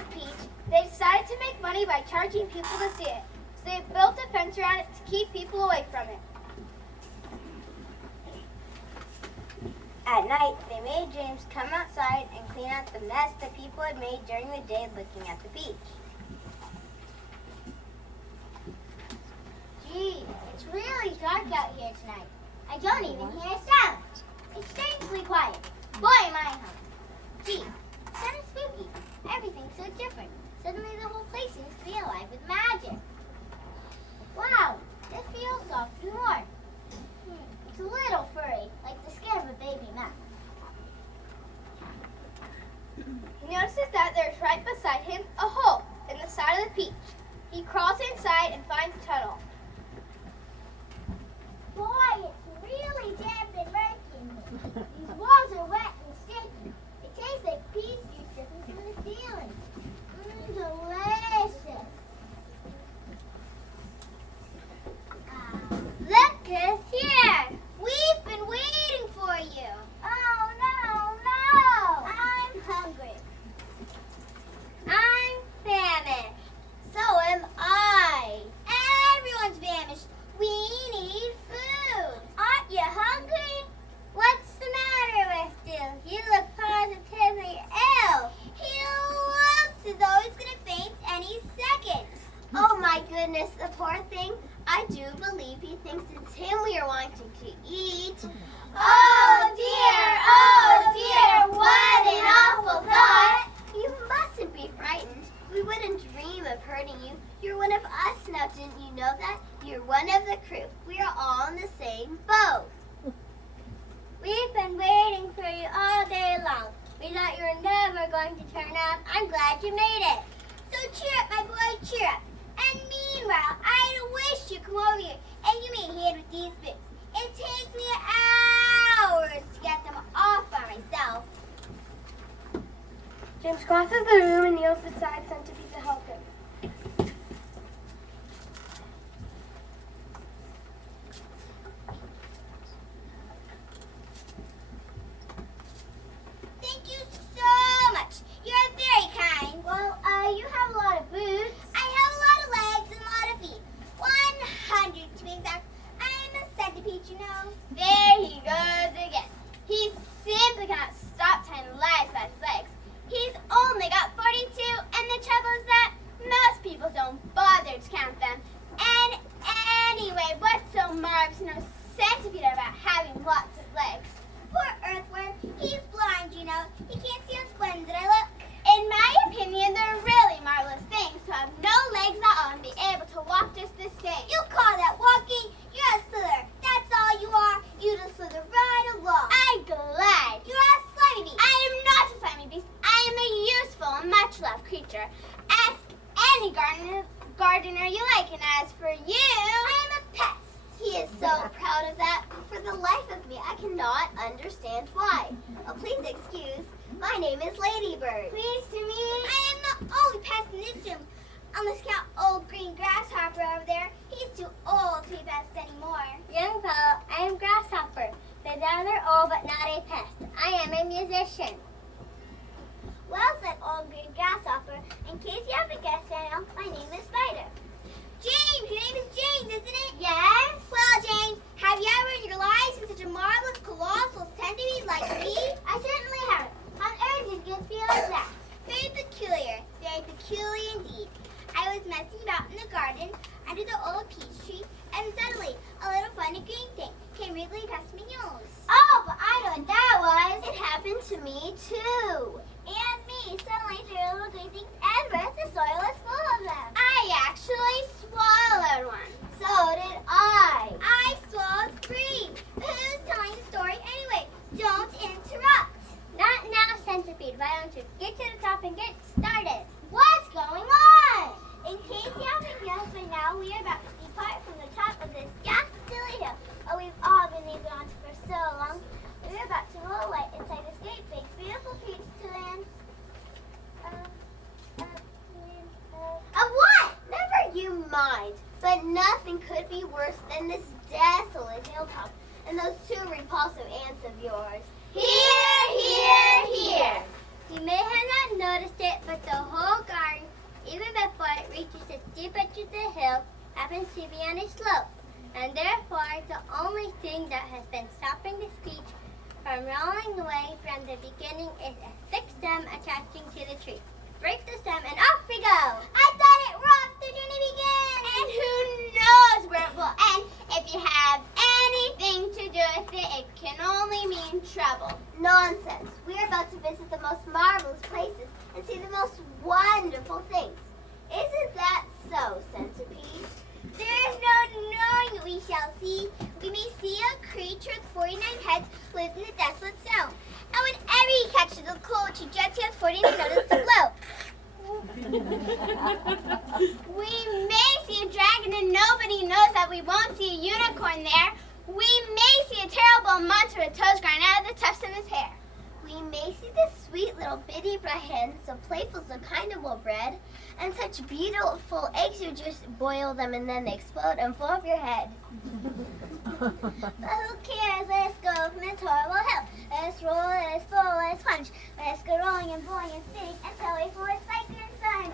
magic peach, they decided to make money by charging people to see it. So they built a fence around it to keep people away from it. At night, they made James come outside and clean out the mess that people had made during the day looking at the beach. Gee, it's really dark out here tonight. I don't even hear a sound. It's strangely quiet. Boy, am I hungry. Gee, it's kind of spooky. Everything's so different. Suddenly the whole place seems to be alive with magic. Wow, this feels soft and warm. It's a little furry, like the skin of a baby mouse. He notices that there's right beside him a hole in the side of the peach. He crawls inside and finds a tunnel. Boy, it's really damp and murky in here. These walls are wet and sticky. It tastes like peach juice dripping from the ceiling. Delicious. Look who's here. We've been waiting for you. Oh, no. I'm hungry. I'm famished. So am I. Everyone's famished. We need food. Aren't you hungry? What's the matter with you? You look positively ill. He looks as though he's going to faint any second. Oh my goodness, the poor thing. I do believe he thinks it's him we are wanting to eat. Oh dear, what an awful thought. You mustn't be frightened. We wouldn't dream of hurting you. You're one of us now, didn't you know that? You're one of the crew. We are all in the same boat. We've been waiting for you all day long. We thought you were never going to turn up. I'm glad you made it. So cheer up, my boy, cheer up. And meanwhile, I wish you come over here and you made hand with these bits. It takes me hours to get them off by myself. James crosses the room and kneels beside Centipede to help him. Thank you so much. You're very kind. Well, you have a lot of boots. I have a lot of legs and a lot of feet. 100 to be exact. I'm a centipede, you know. There he goes again. He simply cannot stop tying the lies about his legs. He's only got 42, and the trouble is that most people don't bother to count them. And anyway, what's so marvelous to know centipede about having lots of legs? Poor earthworm, he's blind, you know. He can't see how splendid I look. In my opinion, they're really marvelous things to have no legs at all and be able to walk just the same. You call that walking? You're a slither. That's all you are. You just slither right along. I'm glad. You're a slimy beast. I am not a slimy beast. I am a useful and much-loved creature. Ask any gardener you like, and as for you, I am a pest. He is so proud of that. For the life of me, I cannot understand why. Oh, please excuse. My name is Ladybird. Pleased to meet. I am the only pest in this room. Unless count old green grasshopper over there. He's too old to be pest anymore. Young fellow, I am Grasshopper, the rather old but not a pest. I am a musician. Well said, old green grasshopper. In case you haven't guessed, Daniel, my name is Spider. James, your name is James, isn't it? Yes. Well, James, have you ever in your life seen such a marvelous, colossal centipede like me? I certainly haven't. On earth did you feel like that? Very peculiar indeed. I was messing about in the garden under the old peach tree, and suddenly a little funny green thing came wriggling past my nose. Oh, but I know what that was. It happened to me too. And me. Suddenly there were little green things everywhere. The soil was full of them. I actually swallowed one. So did I. I swallowed 3. Who's telling the story anyway? Don't interrupt. Not now, Centipede. Why don't you get to the top and get started? What's going on? In case you haven't guessed by now, we are about to depart from the top of this ghastly hill. Oh, we've all been leaving on for so long. We're about to roll away inside this great, big, beautiful peach to land. Of what? Never you mind. But nothing could be worse than this desolate hilltop and those 2 repulsive ants of yours. Here, here, here. You may have not noticed it, but the whole garden even before it reaches the steep edge of the hill, happens to be on a slope. And therefore, the only thing that has been stopping the speech from rolling away from the beginning is a thick stem attaching to the tree. Break the stem and off we go! I thought it rocked, the journey begins! And who knows where it will end? If you have anything to do with it, it can only mean trouble. Nonsense. We're about to visit the most marvelous places and see the most wonderful things. Isn't that so, Centipede? There is no knowing what we shall see. We may see a creature with 49 heads live in the desolate zone. And whenever he catches a cold, he dreads he has 49 notice to blow. We may see a dragon and nobody knows that we won't see a unicorn there. We may see a terrible monster with toes growing out of the tufts in his hair. We may see the sweet little bitty brown hens, so playful, so kind of well bred, and such beautiful eggs you just boil them and then they explode and fall off your head. But who cares? Let's go from this horrible hill. Let's roll, let's roll, let's punch. Let's go rolling and blowing and spinning until we fall like the sun.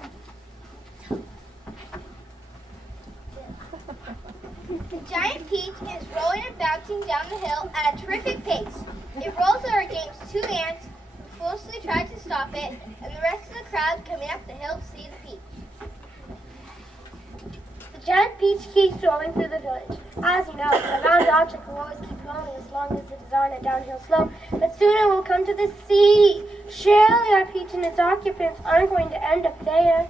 The giant peach is rolling and bouncing down the hill at a terrific pace. It rolls over against two ants who foolishly try to stop it, and the rest of the crowd coming up the hill to see the peach. The giant peach keeps rolling through the village. As you know, a round object will always keep rolling as long as it is on a downhill slope, but soon it will come to the sea. Surely our peach and its occupants aren't going to end up there.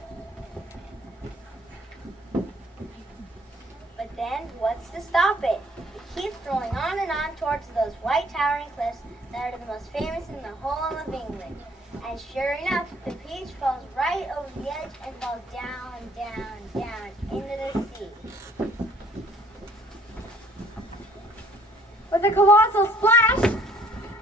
But then, what's to stop it? It keeps rolling on and on towards those white towering cliffs that are the most famous in the whole of England. And sure enough, the peach falls right over the edge and falls down, down, down into the sea. With a colossal splash,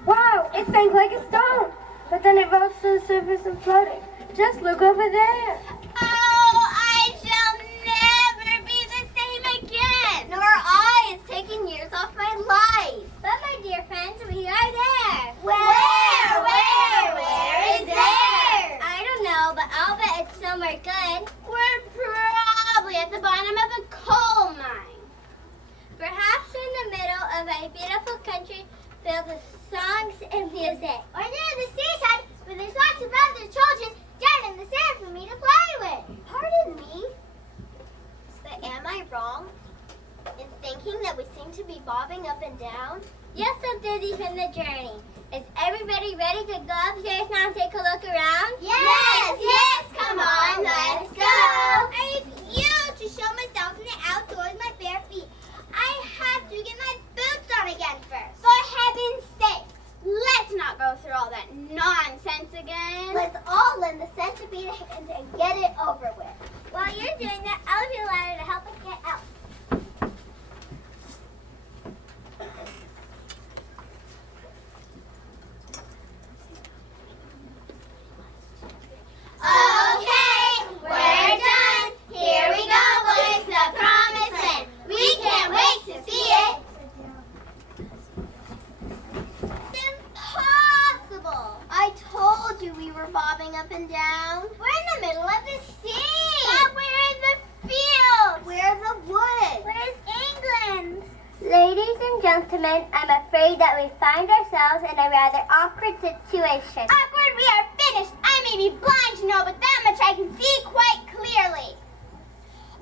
wow, it sank like a stone. But then it rose to the surface and floated. Just look over there. Oh, I shall never be the same again. Nor I. It's taken years off my life. But my dear friends, we are there. Where is there? I don't know, but I'll bet it's somewhere good. We're probably at the bottom of a coal mine. Perhaps in the middle of a beautiful country filled with songs and music. Or near the seaside where there's lots of other children down in the sand for me to play with. Pardon me, but am I wrong in thinking that we seem to be bobbing up and down? Yes, so dizzy from the journey. Is everybody ready to go upstairs now and take a look around? Yes, come on, let's go. I refuse to show myself in the outdoors with my bare feet. I have to get my boots on again first. For heaven's sake, let's not go through all that nonsense again. Let's all lend the centipede a hand and get it over with. While you're doing that, I'll be a ladder to help us get out. Okay, we're done. Here we go, boys, the promised land. We can't wait to see it. It's impossible. I told you we were bobbing up and down. We're in the middle of the sea. But we're in the field. We're in the woods. Where's England? Ladies and gentlemen, I'm afraid that we find ourselves in a rather awkward situation. Awkward, we are finished. I may be blind to know, but that much I can see quite clearly.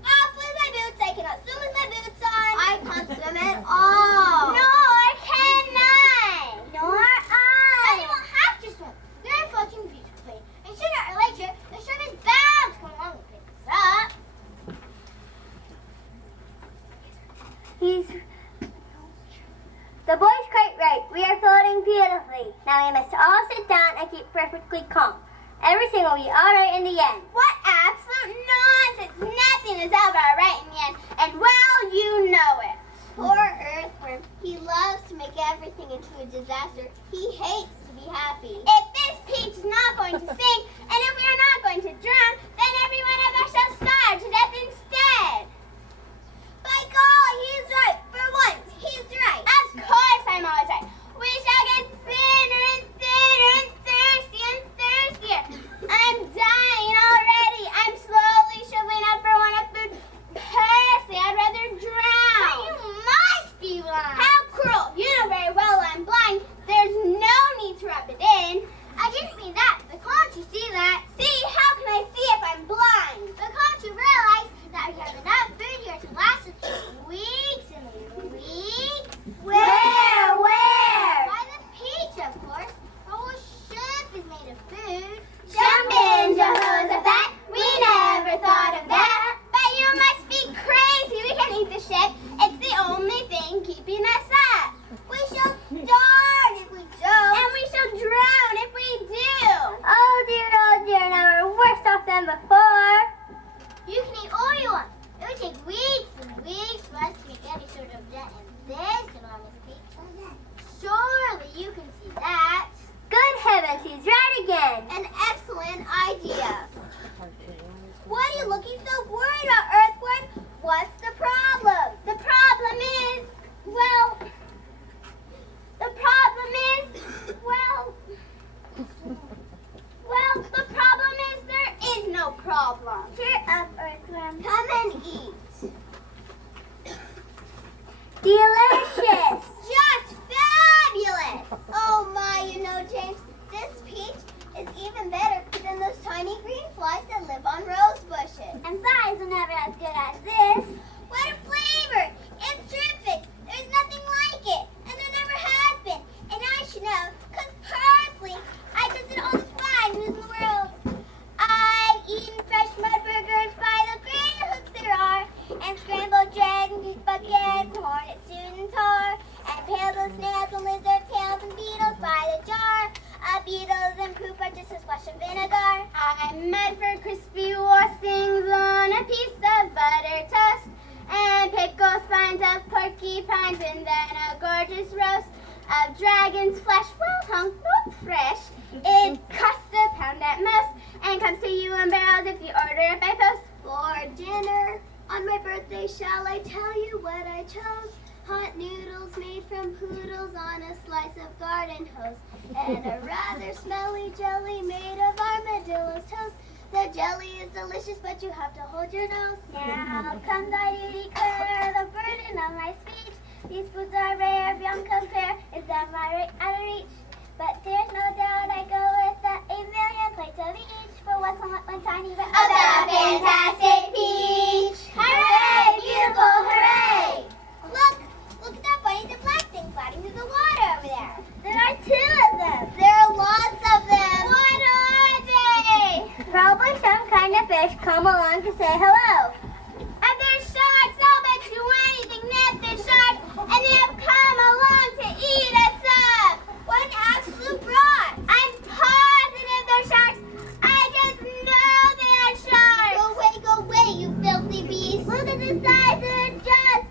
Off with my boots. I cannot swim with my boots on. I can't swim at all. Nor can I. Nor I. And you won't have to swim. You're floating beautifully. And sooner or later, the ship is bound to come along and pick us up. The boy's quite right. We are floating beautifully. Now we must all sit down and keep perfectly calm. Everything will be all right in the end. What absolute nonsense. Nothing is ever right in the end. And well, you know it. Poor earthworm. He loves to make everything into a disaster. He hates to be happy. If this peach is not going to sink, and if we are not going to drown, then every one of us shall starve to death instead. By golly, he's right. For once, he's right. Of course I'm always right. We shall get thinner and thinner and thirstier and thirstier. I'm dying already. I'm slowly that beetles and poop are just as flesh and vinegar. I'm meant for crispy washings on a piece of butter toast, and pickle spines of porcupines, and then a gorgeous roast of dragon's flesh, well hung, not fresh. It costs £1 at most, and comes to you in barrels if you order it by post. For dinner, on my birthday, shall I tell you what I chose? Hot noodles made from poodles on a slice of garden hose, and a rather smelly jelly made of armadillo's toast. The jelly is delicious, but you have to hold your nose. Now comes I to declare the burden of my speech. These foods are rare, beyond compare. It's out of reach. But there's no doubt I go with 1,000,000 plates of each. For what's on one tiny bit of The fantastic peach! Hooray! Beautiful, hooray! Look at that bunny, the black thing floating through the water over there. There are 2 of them. There are lots of them. What are they? Probably some kind of fish come along to say hello. And they're sharks, I'll bet you anything that they're sharks. And they have come along to eat us up. What an absolute rot! I'm positive they're sharks. I just know they're sharks. Go away, you filthy beast! Look at the size of their jaws.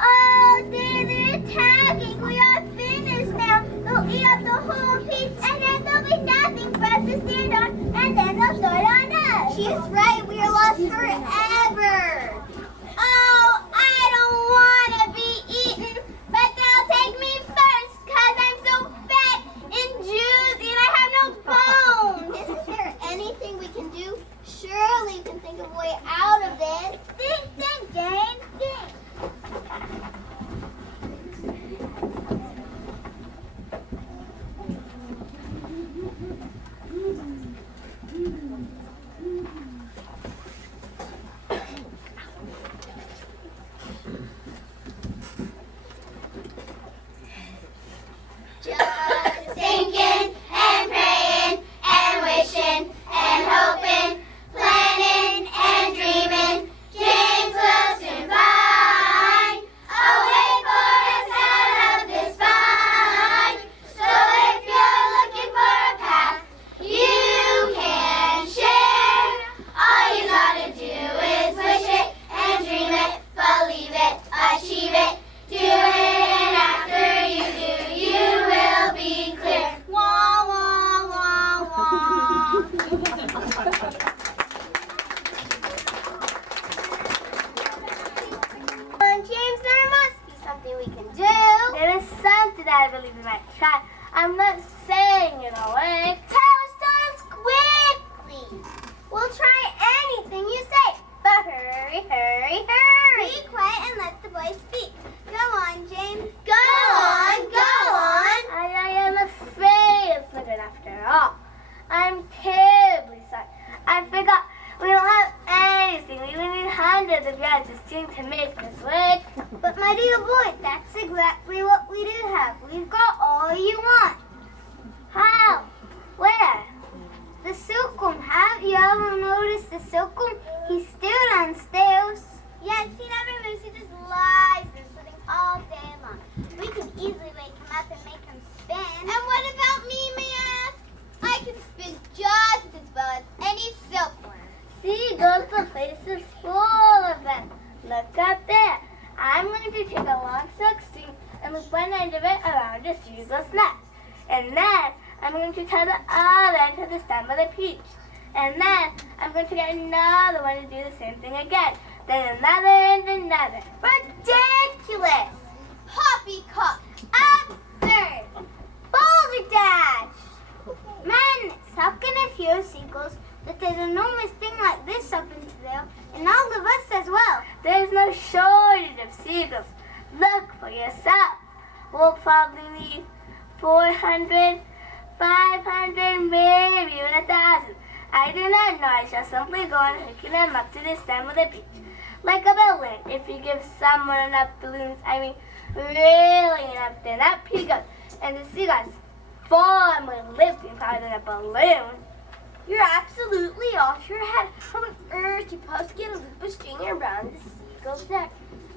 Oh, they're attacking. We are finished now. They'll eat up the whole peach, and then there'll be nothing for us to stand on, and then they'll start on us. She's right, we are lost forever! Oh, I don't want to be eaten, but they'll take me first, 'cause I'm so fat and juicy and I have no bones. Isn't there anything we can do? Surely you can think of a way out of this. Think, Jane, think. Just thinking and praying and wishing and hoping, planning and dreaming, James will soon find a way for us out of this bind. So if you're looking for a path, you can share. All you gotta do is wish it and dream it, believe it, achieve it, do it, and after you do, you will be clear. Wah, wah, wah, wah. James, there must be something we can do. There is something I believe we might try. I'm not saying it'll work. Tell us quickly. We'll try anything you say. But hurry, hurry, hurry. Be quiet and let the boys speak. Go on, James. Go on, go on. I am afraid it's not good after all. I'm terribly sorry. I forgot. We don't have anything. We would need hundreds of yards of string to make this work. But my dear boy, that's exactly what we do have. We've got all you want. How? Where? The silkworm. Have you ever noticed the silkworm? He's still downstairs. Yes, he never moves. He just lies there sitting all day long. We can easily wake him up and make him spin. And what about me, may I ask? I can spin just as well as any silkworm. See, the place is full of them. Look up there. I'm going to take a long silk string and loop one end of it around a seagull's nest. And then I'm going to tie the other end to the stem of the peach. And then I'm going to get another one to do the same thing again. Then another and another. Ridiculous! Poppycock. Absurd. Balderdash! Madness. How can a few seagulls let an enormous thing like this up into there, and all of us as well? There's no shortage of seagulls. Look for yourself. We'll probably need 400, 500, maybe even 1,000. I do not know. I shall simply go on hooking them up to the stem of the peach. Like a balloon. If you give someone enough balloons, I mean really enough, then up he goes. And the seagulls far more lifting power than a balloon. You're absolutely off your head. How on earth are you supposed to get a loop of string around the seagull's neck?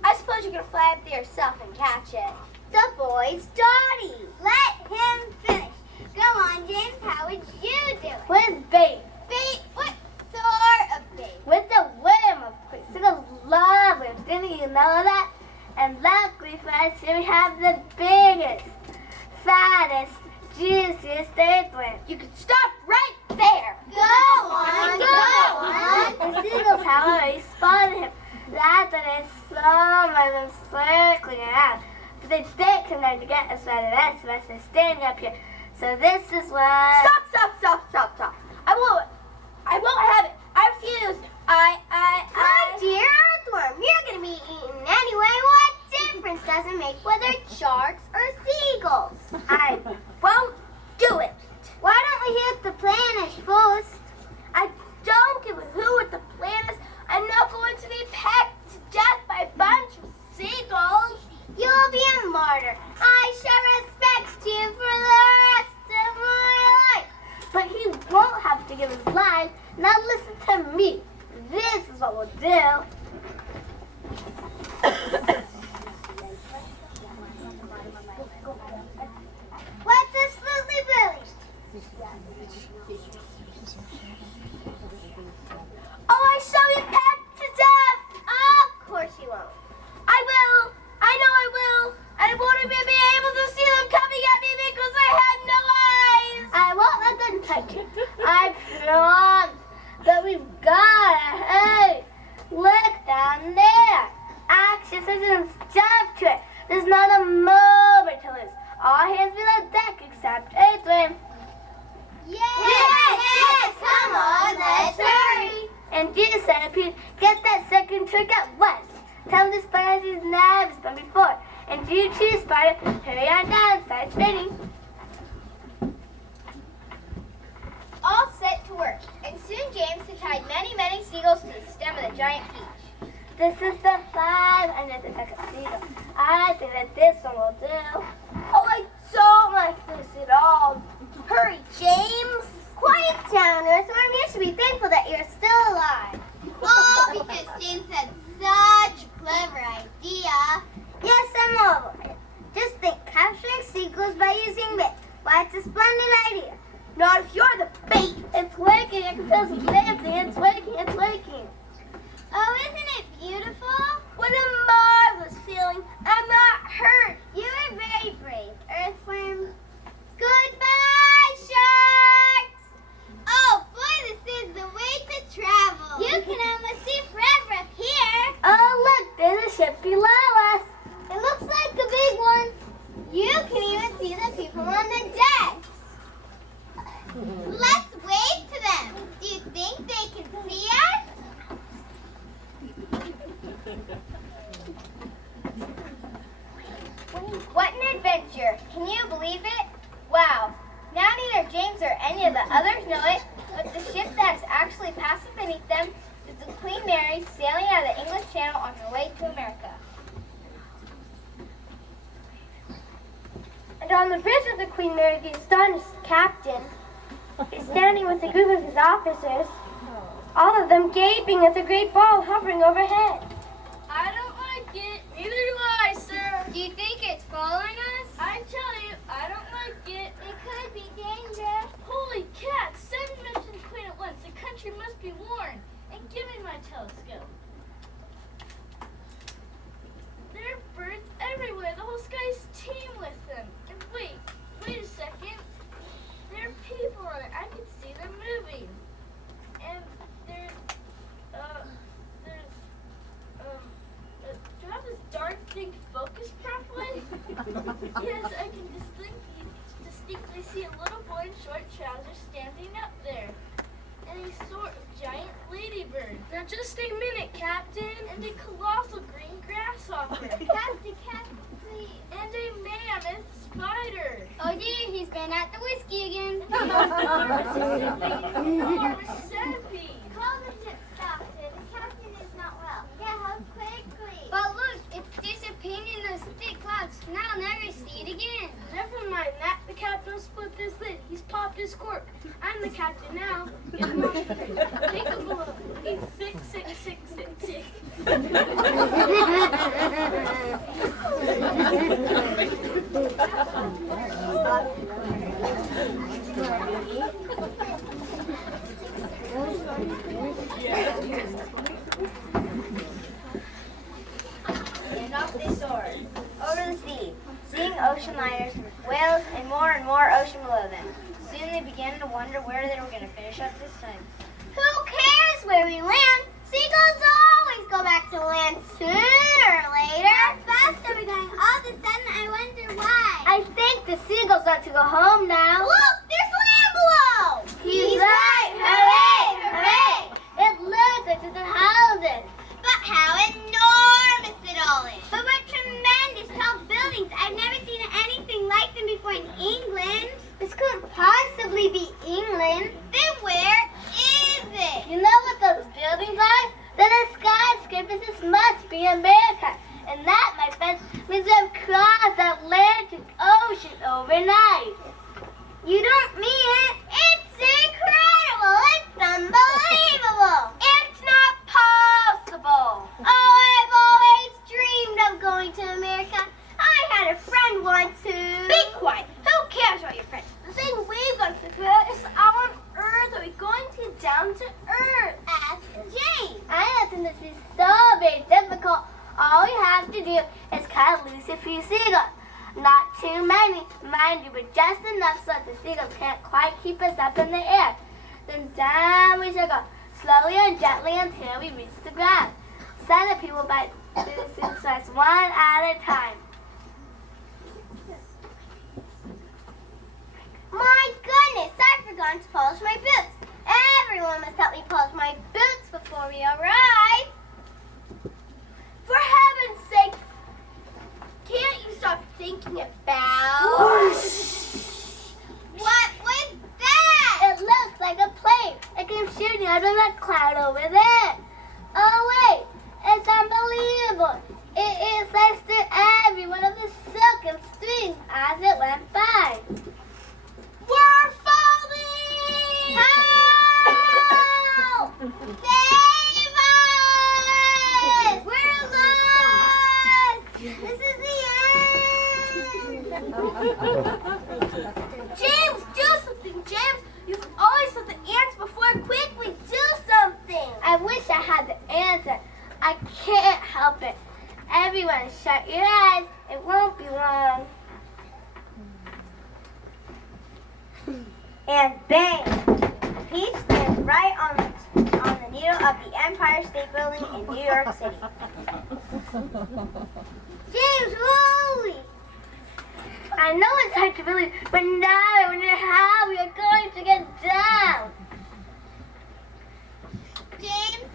I suppose you're going to fly up there yourself and catch it. The boy's dotty. Let him finish. Go on, James. How biggest, fattest, juiciest earthworm. You can stop right there. Go on, go on. The seagulls, however, spotted him. That's when they saw them circling around. But they didn't come down to get us by the rest of us are standing up here. So this is what... Stop. I won't have it. I refuse. My dear earthworm, you're going to be eaten anyway. What difference does it make whether it's sharks or seagulls? I won't do it. Why don't we hit the planet first? I don't give a who what the plan is. I'm not going to be pecked to death by a bunch of seagulls. You'll be a martyr. I shall respect you for the rest of my life. But he won't have to give his life. Now listen to me. This is what we'll do. What's this Lily Billy? Oh, I shall be pecked to death. Of course you won't. I will. I know I will. And I won't even be able to see them coming at me because I had no eyes. I won't let them touch you. I promise. But we've got to hurry. Look down there. Action systems, jump to it. There's not a moment to lose. All hands below deck except Earthworm. Yes, come on, let's hurry. And you, Centipede, get that second trick at once. Tell the spider he's nervous but before. And you too, Spider, hurry on down, start spinning. All set to work, and soon James had tied many seagulls to the stem of the giant peach. This is the 500th seagull. I think that this one will do. Oh, I don't like this at all. Hurry, James. Quiet down, Earthworm. You should be thankful that you're still alive. All because James had such a clever idea. Yes, I'm all over it. Just think, capturing seagulls by using bait. Why, it's a splendid idea. Not if you're the bait. It's working. I can feel some dancing. It's working. Oh, isn't it beautiful? What a marvelous feeling. I'm not hurt. You are very brave, Earthworm. Goodbye, sharks! Oh, boy, this is the way to travel. You can almost see forever up here. Oh, look, there's a ship below us. It looks like a big one. You can even see the people on the decks. Let's wave to them. Do you think they can see us? What an adventure. Can you believe it? Wow. Now neither James or any of the others know it, but the ship that's actually passing beneath them is the Queen Mary sailing out of the English Channel on her way to America. And on the bridge of the Queen Mary, the astonished captain is standing with a group of his officers, all of them gaping at the great ball hovering overhead. I don't like it. Neither do I, sir. Do you think it's following us? I tell you, I don't like it. It could be dangerous. Holy cats! 7 Mission Queen at once. The country must be warned. And give me my telescope. There are birds everywhere. The whole sky's teem with them. And wait a second. There are people on it. I can see them moving. And do I have this darn thing focused properly? Yes, I can distinctly see a little boy in short trousers standing up there. And a sort of giant ladybird. Now just a minute, Captain. And a colossal green grasshopper. Captain, please. And a mammoth spider. Oh dear, he's been at the whiskey again. Enormous centipede. Call the ship, Doctor. The captain is not well. Yeah, how quickly? But look, it's disappearing in those thick clouds, and I'll never see it again. Never mind that. The captain will split this lid. He's popped his cork. I'm the captain now. Get him off the bridge. Take a balloon. He's 66666. And off they soared, over the sea, seeing ocean ocean liners, whales, and more ocean below them. Soon they began to wonder where they were going to finish up this time. Who cares where we land? Seagulls always go back to land sooner or later. How fast are we going? All of a sudden, I wonder why. I think the seagulls ought to go home now. Look, there's land below. He's right. Hooray! Hooray! It looks like it's the houses. But how enormous it all is. But what tremendous tall buildings. I've never seen anything like them before in England. This couldn't possibly be England. Then where is it? You know what those buildings are? They're the skyscrapers. This must be America. And that, my friends, means they've crossed the Atlantic Ocean overnight. You don't mean it? It's incredible. It's unbelievable. It's not possible. Oh, I've always dreamed of going to America. I had a friend once who... Be quiet. Who cares about your friends? The thing we've got to figure out is how on earth are we going to get down to Earth? Ask Jane. I don't think this is so very difficult. All we have to do is cut loose a few seagulls. Not too many, mind you, but just enough so that the seagulls can't quite keep us up in the air. Then down we shall go, slowly and gently until we reach the ground. Centipede will bite through the seagulls slice one at a time. My goodness, I forgot to polish my boots. Everyone must help me polish my boots before we arrive. For heaven's sake, can't you stop thinking about... What was that? It looks like a plane. It came shooting out of that cloud over there. Oh wait, it's unbelievable. It sliced through every one of the silken strings as it went by. We're falling! Help! Save us! We're lost! This is the end! James, do something, James. You've always said the answer before. Quickly, do something. I wish I had the answer. I can't help it. Everyone, shut your eyes. It won't be long. And bang! Peach stands right on the needle of the Empire State Building in New York City. James, Wooly! I know it's hard to believe, but now I wonder how we are going to get down. James,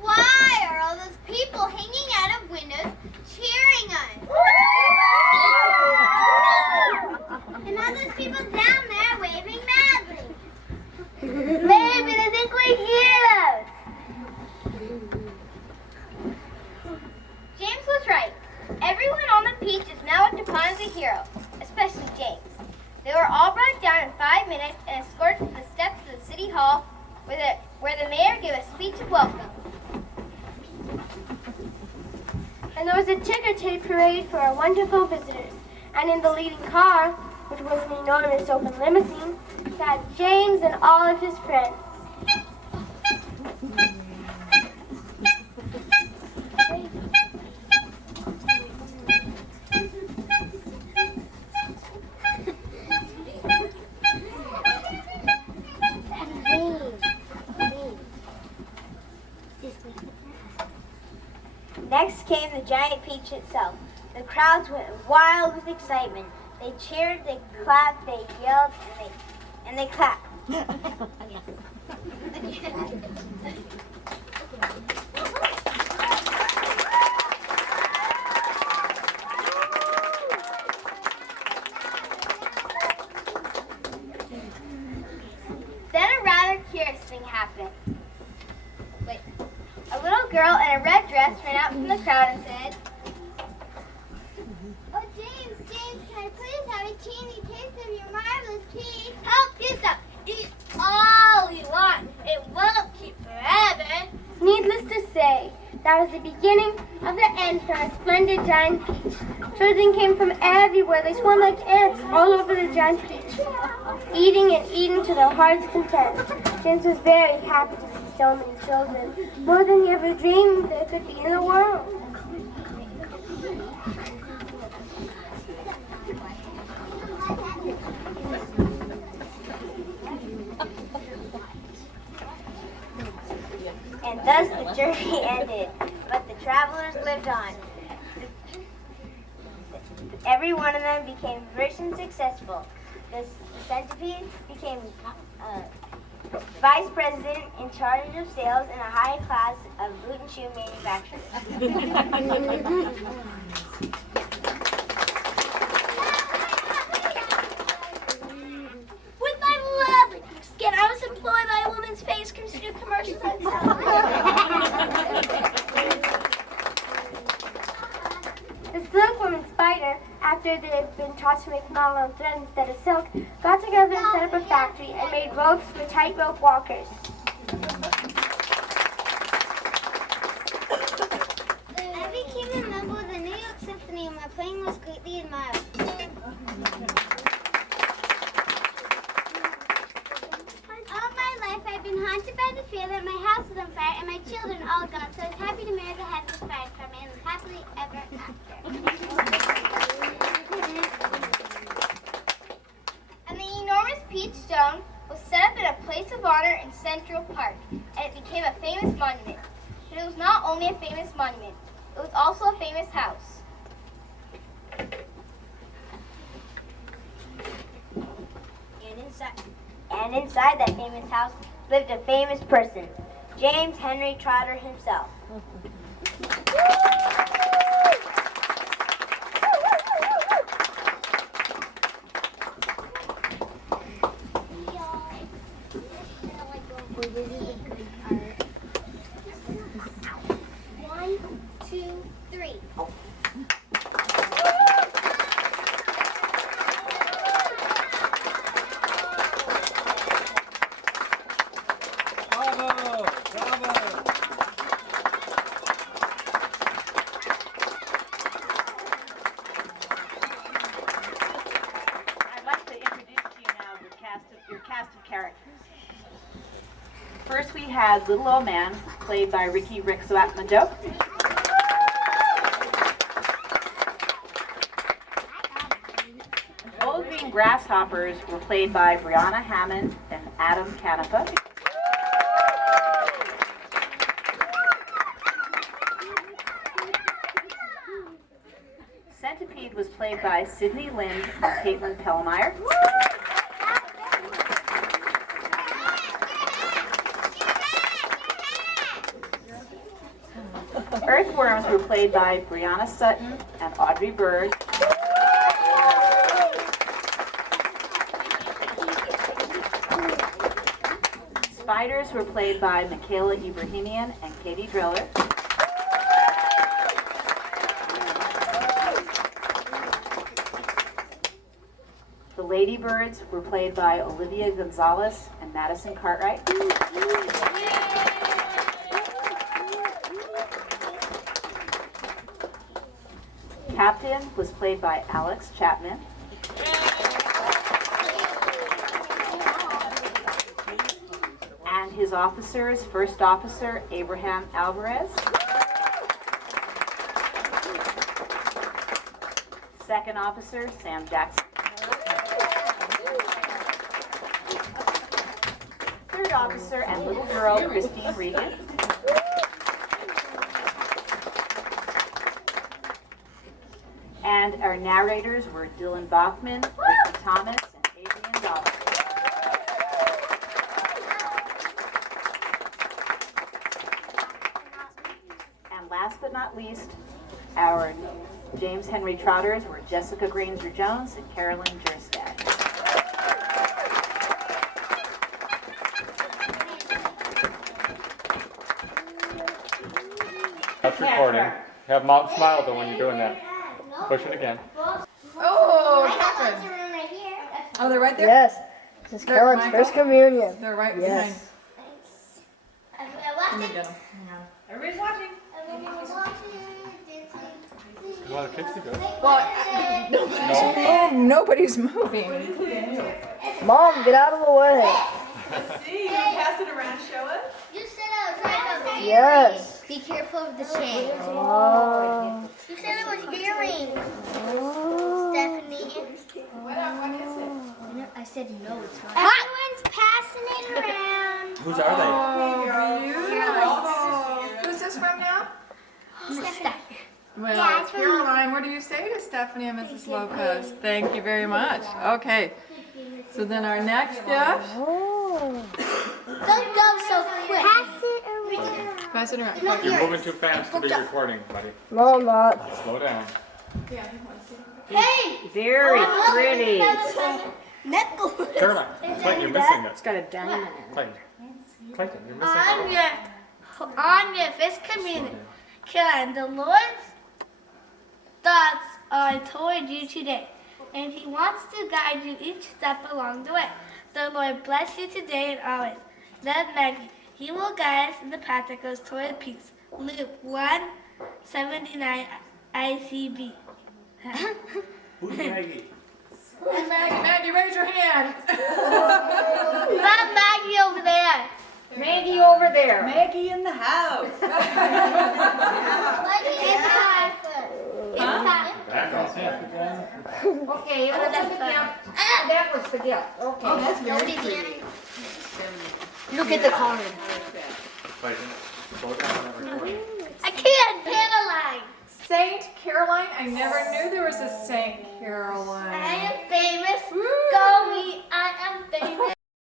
why are all those people hanging out of windows cheering us? And all those people down there waving madly. Maybe they think we're heroes. James was right. Everyone on the beach is now at upon as a hero, especially James. They were all brought down in 5 minutes and escorted to the steps of the City Hall, where the mayor gave a speech of welcome. And there was a ticker tape parade for our wonderful visitors. And in the leading car, which was an enormous open limousine, sat James and all of his friends. Next came the giant peach itself. The crowds went wild with excitement. They cheered, they clapped, they yelled, and they clapped. Then a rather curious thing happened. A little girl in a red dress ran out from the crowd and said, Oh, James, can I please have a teeny taste of your marvelous peach? Help yourself. Eat all you want. It won't keep forever. Needless to say, that was the beginning of the end for our splendid giant peach. Children came from everywhere. They swarmed like ants all over the giant peach, eating and eating to their heart's content. James was very happy to see so many children, more than he ever dreamed there could be in the world. Thus the journey ended, but the travelers lived on. Every one of them became rich and successful. The centipede became vice president in charge of sales in a high class of boot and shoe manufacturers. With my lovely skin, I was employed by a woman's face cream to do commercials on The silkworm spider, after they had been taught to make nylon thread instead of silk, got together and set up a factory and made ropes for tightrope walkers. I became a member of the New York Symphony and my playing was greatly admired. All my life I've been haunted by the fear that my house is on fire and my children all gone, so I was happy to marry the head of the fire department and live happily ever after. And the enormous peach stone was set up in a place of honor in Central Park, and it became a famous monument. But it was not only a famous monument, it was also a famous house. And inside that famous house lived a famous person, James Henry Trotter himself. One, two, three. Bravo! Bravo! I'd like to introduce to you now your cast of characters. First we had Little Old Man, played by Ricky Rixoatmajo. Old Green Grasshoppers were played by Brianna Hammond and Adam Canepa. Centipede was played by Sydney Lind and Caitlin Pellmeyer. Earthworms were played by Brianna Sutton and Audrey Bird. Spiders were played by Michaela Ibrahimian and Katie Driller. The Ladybirds were played by Olivia Gonzalez and Madison Cartwright. Captain was played by Alex Chapman. And his officers, First Officer Abraham Alvarez. Second Officer Sam Jackson. Third Officer and little girl Christine Regan. And our narrators were Dylan Bachman, Ricky Thomas, and Adrian Dollar. And last but not least, our James Henry Trotters were Jessica Granger-Jones and Carolyn Gjerstad. That's recording. Have mom smile though when you're doing that. Push it again. Oh, I got Catherine. lots of room right here. Oh, they're right there? Yes. This is They're Carolyn's Michael? first communion. They're right Yes. Thanks. behind. Let me get them. Hang on. Everybody's watching. A lot of kids to go. Well, nobody's moving. Mom, get out of the way. See, you pass it around, show us. You said I was right over here. Yes. Be careful of the chain. Oh. You said it was earrings, Oh. Stephanie. What is it? I said no, it's not. Everyone's passing it around. Whose are they? Oh, beautiful. from now? Well, Yeah, it's from- Caroline, what do you say to Stephanie and Mrs. Lopez? Thank you very much. Okay. So then our next gift. Don't go so quick. Pass it around. You're moving too fast to be recording, buddy. No, I'm not. Slow down. Very pretty. Caroline, Clayton, you're missing it. It's got a diamond in it. Clayton, Clayton, you're missing it. On your fifth communion, Caroline, the Lord's thoughts are toward you today, and He wants to guide you each step along the way. The Lord bless you today and always. Love, Maggie. He will guide us in the path that goes toward peace. Luke 1:79 ICB. Who's Maggie? Maggie, raise your hand. Not Maggie over there. Maggie over there. Maggie in the house. It's time. It's time. Back off. Okay, open the gift. That was the gift. Okay. Oh, that's very pretty. Look at the card. Clayton, slow down. I'm recording. I can't, Caroline. Saint Caroline. I never knew there was a Saint Caroline. I am